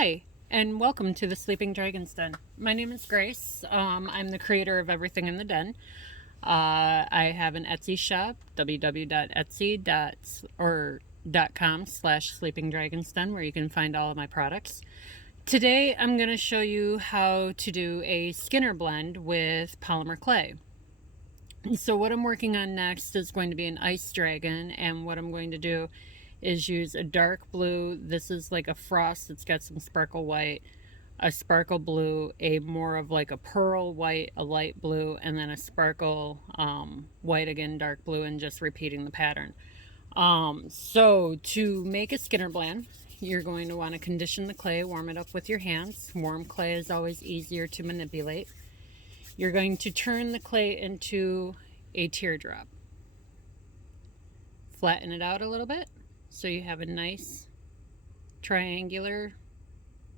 Hi, and welcome to the Sleeping Dragon's Den. My name is Grace. I'm the creator of Everything in the Den. I have an Etsy shop, www.etsy.com/sleepingdragonsden, where you can find all of my products. Today, I'm going to show you how to do a Skinner blend with polymer clay. So what I'm working on next is going to be an ice dragon, and what I'm going to do is use a dark blue. This is like a frost. It's got some sparkle white, a sparkle blue, a more of like a pearl white, a light blue, and then a sparkle white again, dark blue, and just repeating the pattern. So to make a Skinner blend, you're going to want to condition the clay, warm it up with your hands. Warm clay is always easier to manipulate. You're going to turn the clay into a teardrop. Flatten it out a little bit so you have a nice triangular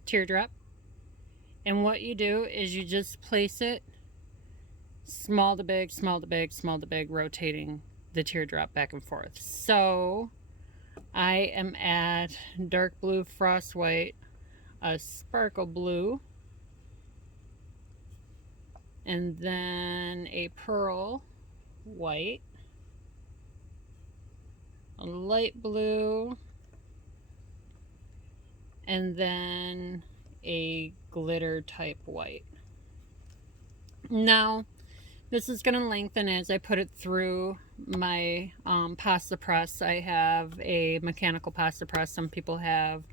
teardrop. And what you do is you just place it small to big, small to big, small to big, rotating the teardrop back and forth. So I am at dark blue frost white, a sparkle blue, and then a pearl white, a light blue, and then a glitter type white. Now this is going to lengthen as I put it through my pasta press. I have a mechanical pasta press. Some people have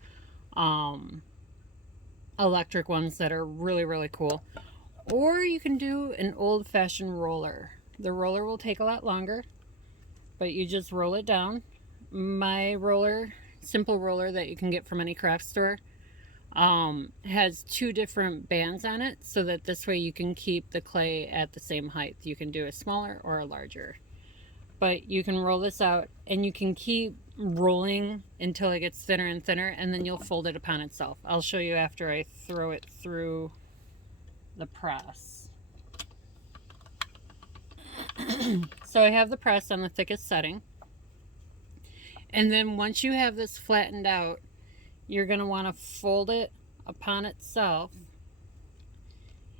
electric ones that are really cool. Or you can do an old-fashioned roller. The roller will take a lot longer, but you just roll it down. My roller, simple roller that you can get from any craft store, has two different bands on it, so that this way you can keep the clay at the same height. You can do a smaller or a larger, but you can roll this out and you can keep rolling until it gets thinner and thinner, and then you'll fold it upon itself. I'll show you after I throw it through the press. So I have the press on the thickest setting, and then once you have this flattened out, you're going to want to fold it upon itself.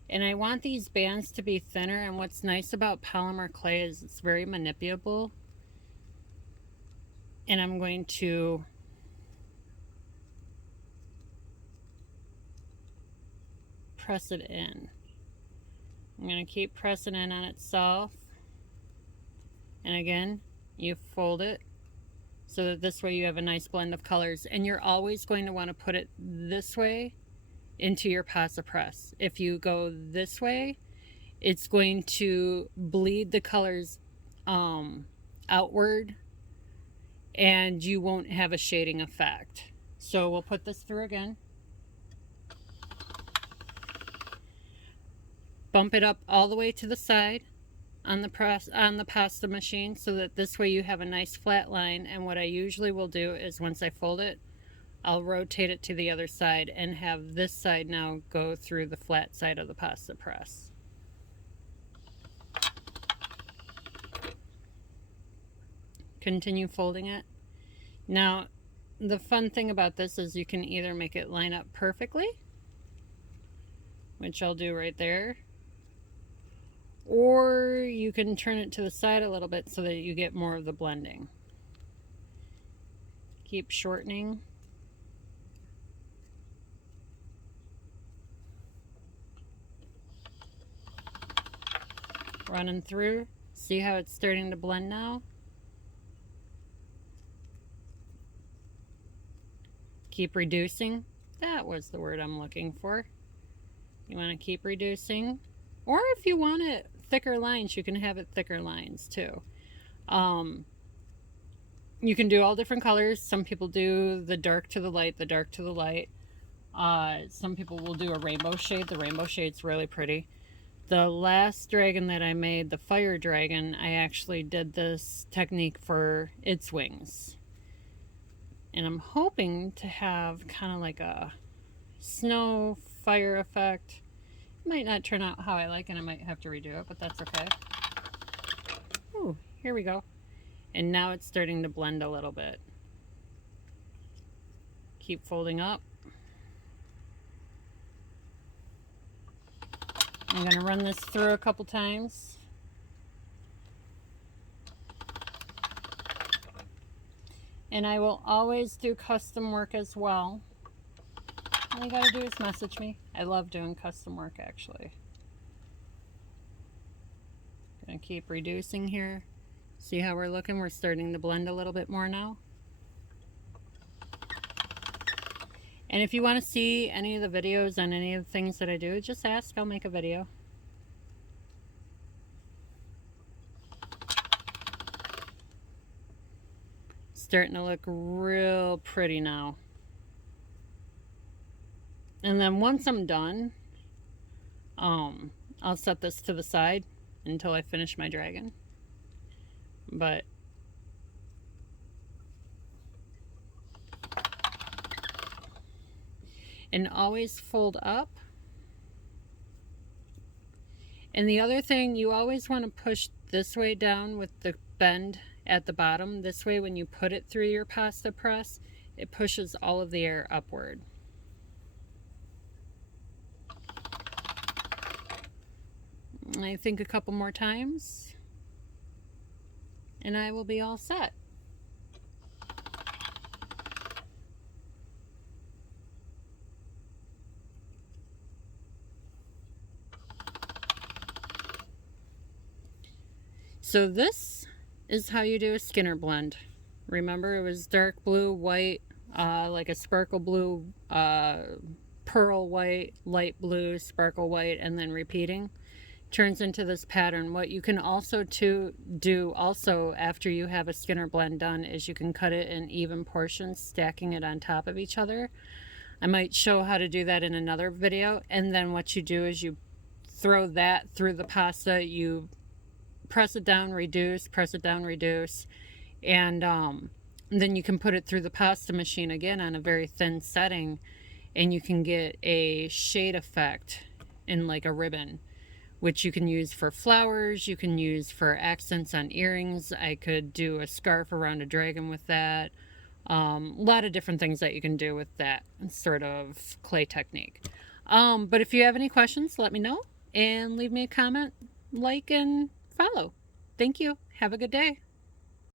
And I want these bands to be thinner, and what's nice about polymer clay is it's very manipulable. And I'm going to press it in. I'm going to keep pressing in on itself. And again, you fold it so that this way you have a nice blend of colors. And you're always going to want to put it this way into your pasta press. If you go this way, it's going to bleed the colors outward, and you won't have a shading effect. So we'll put this through again. Bump it up all the way to the side on the pasta machine, so that this way you have a nice flat line. And what I usually will do is once I fold it, I'll rotate it to the other side and have this side now go through the flat side of the pasta press. Continue folding it. Now, the fun thing about this is you can either make it line up perfectly, which I'll do right there, or you can turn it to the side a little bit so that you get more of the blending. Keep shortening. Running through. See how it's starting to blend now? Keep reducing. That was the word I'm looking for. You want to keep reducing. Or if you want it thicker lines, you can have it thicker lines too. You can do all different colors. Some people do the dark to the light, the dark to the light. Some people will do a rainbow shade. The rainbow shade's really pretty. The last dragon that I made, the fire dragon, I actually did this technique for its wings. And I'm hoping to have kind of like a snow fire effect. It might not turn out how I like, and I might have to redo it, but that's okay. Ooh, here we go. And now it's starting to blend a little bit. Keep folding up. I'm going to run this through a couple times. And I will always do custom work as well. All you gotta do is message me. I love doing custom work, actually. Gonna keep reducing here. See how we're looking? We're starting to blend a little bit more now. And if you want to see any of the videos on any of the things that I do, just ask, I'll make a video. Starting to look real pretty now. And then once I'm done, I'll set this to the side until I finish my dragon. But and always fold up. And the other thing, you always want to push this way down with the bend at the bottom. This way, when you put it through your pasta press, it pushes all of the air upward. I think a couple more times, and I will be all set. So this is how you do a Skinner blend. Remember, it was dark blue, white, like a sparkle blue, pearl white, light blue, sparkle white, and then repeating. Turns into this pattern. What you can also do also after you have a Skinner blend done is you can cut it in even portions, stacking it on top of each other. I might show how to do that in another video. And then what you do is you throw that through the pasta, you press it down, reduce, press it down, reduce, and then you can put it through the pasta machine again on a very thin setting, and you can get a shade effect in like a ribbon, which you can use for flowers, you can use for accents on earrings. I could do a scarf around a dragon with that. A lot of different things that you can do with that sort of clay technique. But if you have any questions, let me know and leave me a comment, like, and follow. Thank you. Have a good day.